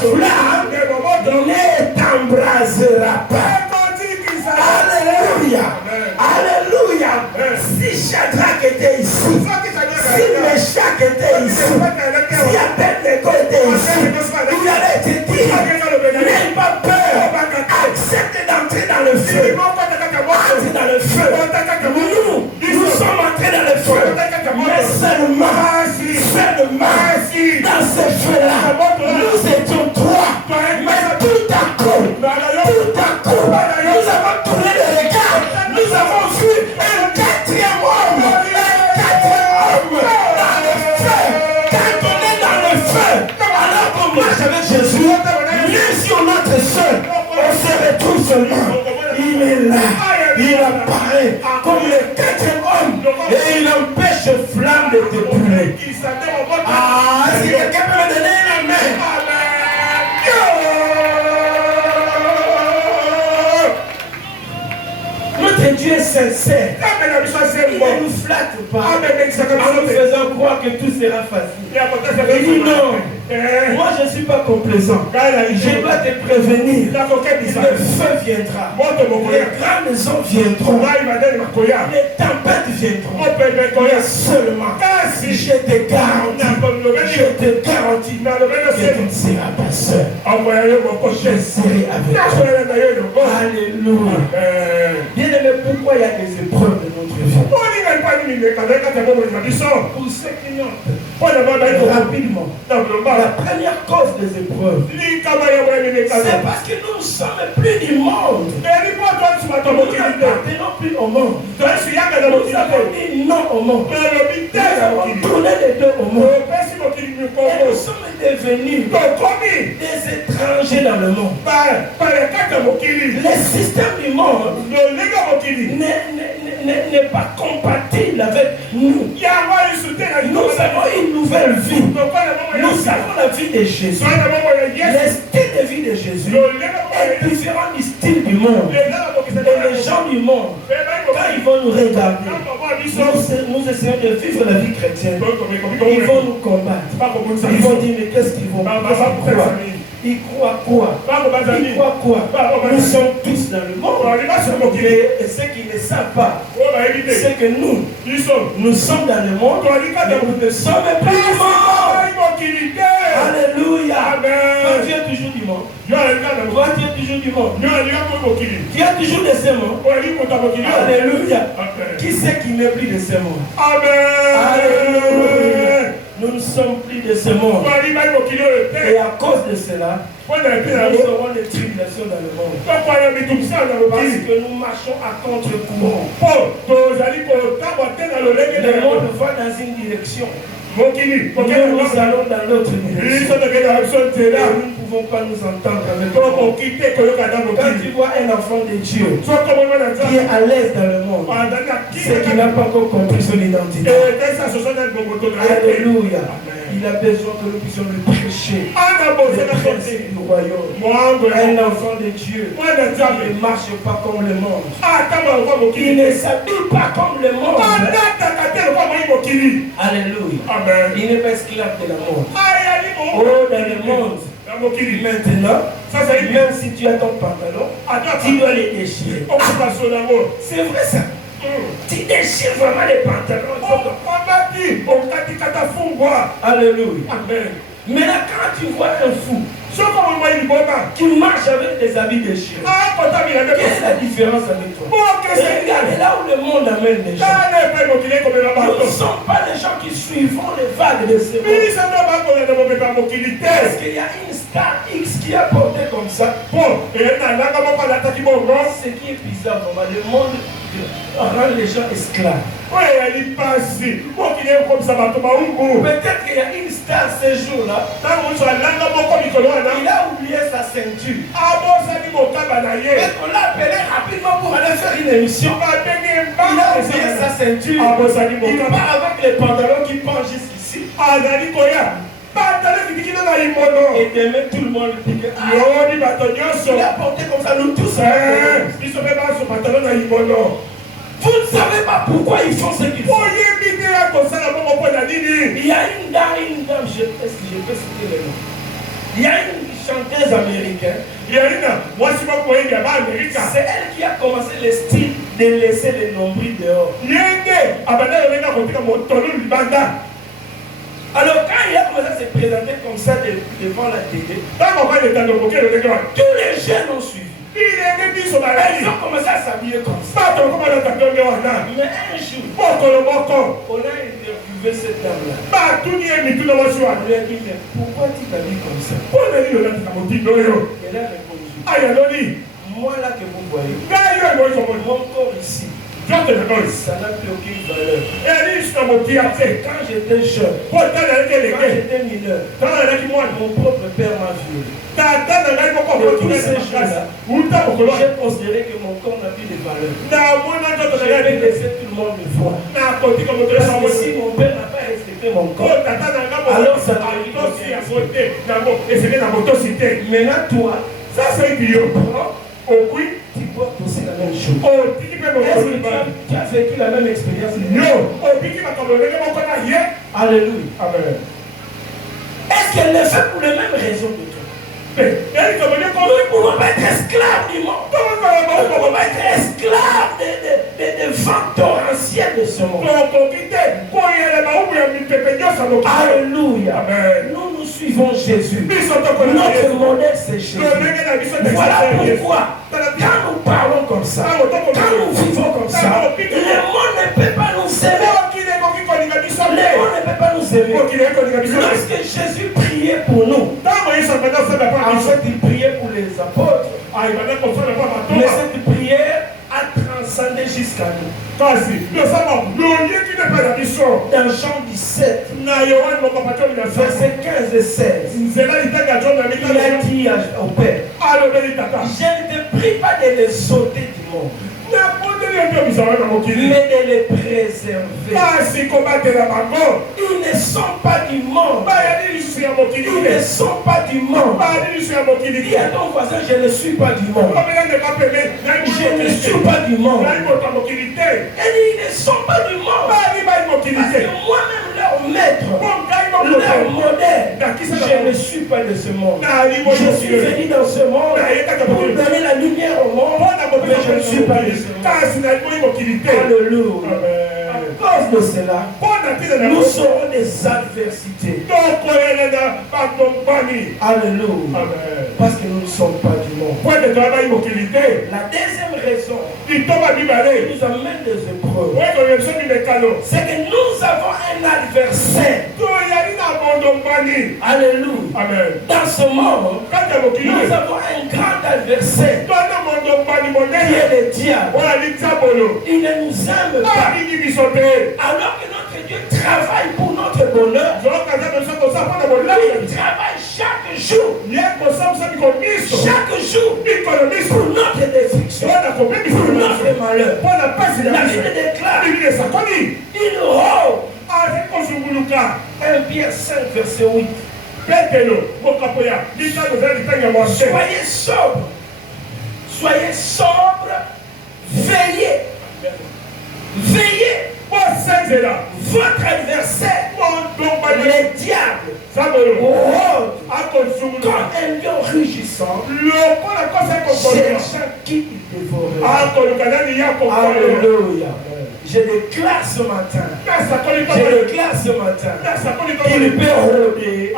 flamme ne t'embrasera pas. Alléluia. Alléluia. Si Shadrach était ici, si Meshach était ici, si Abednego était ici, il allait te dire, n'aie pas peur, accepte d'entrer dans le feu. Entre dans le feu. Nous sommes entrés dans le feu. Mais seulement, dans ce feu-là, nous étions trois. Mais tout à coup, nous avons tourné le regard. Nous avons vu un quatrième homme. Dans le feu. Quand on est dans le feu, alors qu'on marche avec Jésus, même si on entre seul, on se retrouve seulement. Il est là. Il apparaît comme le quatrième homme et il empêche les flammes de te brûler. Ah, si quelqu'un peut me donner la main. Notre Dieu est sincère. Il ne nous flatte pas en nous faisant croire que tout sera facile. Il dit non. Moi je ne suis pas complaisant. Je dois te prévenir. Le feu viendra. Les grandes maisons viendront. Les tempêtes viendront. Mais seulement je te garantis que tu ne seras pas seul. Je serai avec toi. Alléluia. Bien aimé, pourquoi il y a des épreuves de notre vie? Pour ceux qui n'ont rapidement. La première cause des épreuves, c'est parce que nous ne sommes plus du monde. Nous n'appartenons plus au monde. Nous avons dit non au monde. Nous avons tourné les deux au monde. Et nous sommes devenus des étrangers dans le monde. Le système du monde n'est pas compatible avec nous. Nous avons une nouvelle vie. Nous avons la vie de Jésus. Le style de vie de Jésus est différent du style du monde. Et les gens du monde, quand ils vont nous regarder, nous essayons de vivre la vie chrétienne. Ils vont nous combattre. Ils vont dire, mais qu'est-ce qu'ils vont croire? Ils croient quoi? Ils croient quoi? Nous sommes tous dans le monde. Et ceux qui ne savent pas, c'est que nous sommes dans le monde, mais nous ne sommes plus du monde. Alléluia. Toi, tu es toujours du monde. Toi, tu es toujours du monde. Tu as toujours de ce monde. Alléluia. Qui c'est qui n'est plus de ce monde? Alléluia. Nous ne sommes plus de ce monde. Et à cause de cela, nous aurons des tribulations dans le monde. Parce que nous marchons à contre-courant. Le monde va dans une direction. Nous allons dans l'autre direction. Et nous ne pouvons pas nous entendre avec toi. Quand tu vois un enfant de Dieu qui est à l'aise dans le monde, c'est qu'il n'a pas encore compris son identité. Alléluia. Il a besoin que nous puissions le prêcher. Le principe du royaume. Un enfant de Dieu il ne marche pas comme le monde. Il ne s'habille pas comme le monde. Alléluia. Il n'est pas esclave de la monde. Oh, dans le monde. Maintenant, même si tu as ton pantalon, tu dois les déchirer. C'est vrai ça. Tu déchires vraiment les pantalons. Alléluia. Maintenant, quand tu vois un fou qui marche avec des habits déchirés, quelle est la différence avec toi? Regarde là où le monde amène les gens. Nous ne sommes pas des gens qui suivront les vagues de ce monde. Est-ce qu'il y a une star X qui a porté comme ça? Ce qui est bizarre, le monde rend les gens esclaves. Peut-être qu'il y a une star ce jour-là. Il a oublié sa ceinture. Et on l'a appelé rapidement pour aller faire une émission. Il a oublié sa ceinture. Il part avec les pantalons qui pendent jusqu'ici. Et demain tout le monde dit que il a porté comme ça, nous tous. Vous ne savez pas pourquoi ils font ce qu'ils font. Il y a une dame, est-ce que je peux citer le nom? Il y a une chanteuse américaine. C'est elle qui a commencé le style de laisser les nombrils dehors. Alors quand il a commencé à se présenter comme ça devant la télé, tous les jeunes ont suivi. Ils ont commencé à s'habiller comme ça. Mais un jour, on a interviewé cette dame-là. On lui a dit, mais pourquoi tu t'habilles comme ça? Elle a répondu, moi là que vous voyez, mon corps ici, ça n'a plus aucune valeur. Quand j'étais jeune, quand j'étais mineur, mon propre père m'a violé. Depuis ces jours-là, j'ai considéré que mon corps n'a plus de valeur. Je vais laisser tout le monde le voir. Parce que si mon père n'a pas respecté mon corps, alors ça va lui maintenant toi, ça c'est tu portes aussi la même chose. Est-ce que tu as vécu la même expérience? Alléluia. Amen. Est-ce qu'elle le fait pour les mêmes raisons que toi? Nous ne pouvons pas être esclaves du monde. Nous ne pouvons pas être esclaves des vents torrentiels de ce monde. Alléluia. Nous suivons Jésus. Notre modèle c'est Jésus. Voilà pourquoi quand nous parlons comme ça, quand nous vivons comme ça, le monde ne peut pas nous aimer. Le monde ne peut pas nous aimer. Lorsque Jésus priait pour nous, en fait il priait pour les apôtres, mais cette prière a transcendé jusqu'à nous. Dans Jean 17, verset 15 et 16, il a dit au Père, je ne te prie pas de les ôter du monde, mais de les préserver. Ils ne sont pas du monde. Ils ne sont pas du monde. Dis à ton voisin, je ne suis pas du monde. Je ne suis pas du monde. Et ils ne sont pas du monde. Parce que moi-même, leur maître, leur modèle, je ne suis pas de ce monde. Je suis venu dans ce monde pour donner la lumière au monde, mais je ne suis pas de ce monde. Alléluia. À cause de cela, nous serons des adversités. Alléluia. Parce que nous ne sommes pas du monde. La deuxième raison qui nous amène des épreuves, c'est que nous avons un adversaire. Alléluia. Dans ce monde, nous avons un grand adversaire qui est le diable. Il ne nous aime pas. Alors que notre Dieu travaille pour notre bonheur, il travaille chaque jour. Chaque jour pour notre destruction, pour notre malheur. La Bible déclare, il rôde. 1 Pierre 5, verset 8. Soyez sobre. Soyez sobre. Veillez. Veillez. Votre adversaire, le diable, rôde comme un lion rugissant, cherchant qui il dévorera. Alléluia. Je déclare ce matin, il peut rôder,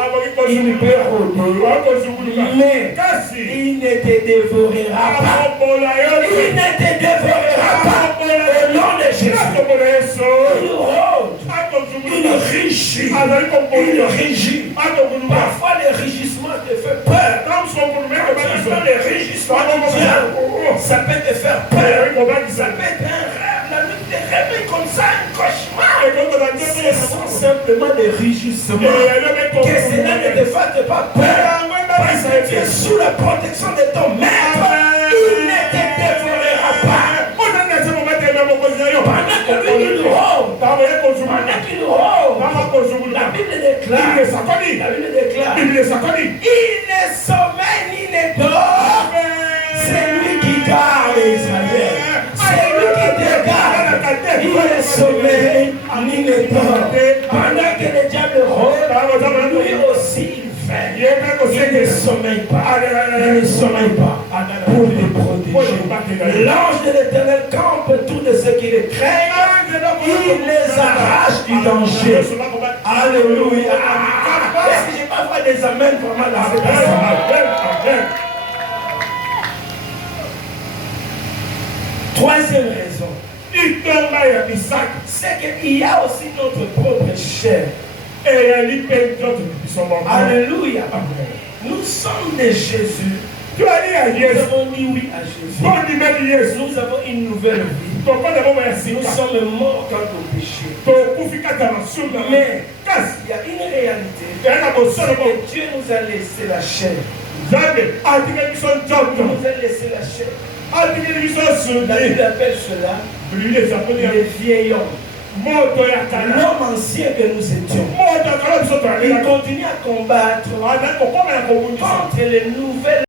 mais il ne te dévorera pas. Il ne te dévorera pas au nom de Jésus. Il rôde, il rugit. Parfois le rugissement te fait peur. Quand le rugissement du diable, ça peut te faire peur. Ça peut être un rêve, la nuit te réveille comme ça, un cauchemar. Ce sont simplement des rugissements. Que cela ne te fasse pas peur. Parce que tu es sous la protection de ton maître. Il ne te dévorera pas. Pendant que lui il rôde, la Bible déclare, il ne sommeille ni ne dort. C'est lui qui garde Israël. C'est lui qui te garde. Il ne sommeille ni ne dort. Pendant que le diable rôde, lui aussi il fait. Il ne sommeille pas. Il ne sommeille pas pour les protéger. L'ange de l'Éternel campe tous de ceux qui les craignent. Il les arrache du danger. Alléluia. Est-ce que je n'ai pas voir des amens vraiment dans cette assemblée? Troisième raison, c'est qu'il y a aussi notre propre chair. Alléluia. Nous sommes de Jésus. Nous avons dit oui à Jésus. Nous avons une nouvelle vie. Nous sommes morts quant au péché. Mais il y a une réalité. C'est que Dieu nous a laissé la chair. Il nous a laissé la chair. La Bible appelle cela les vieils hommes. L'homme ancien que nous étions. Il continue à combattre contre les nouvelles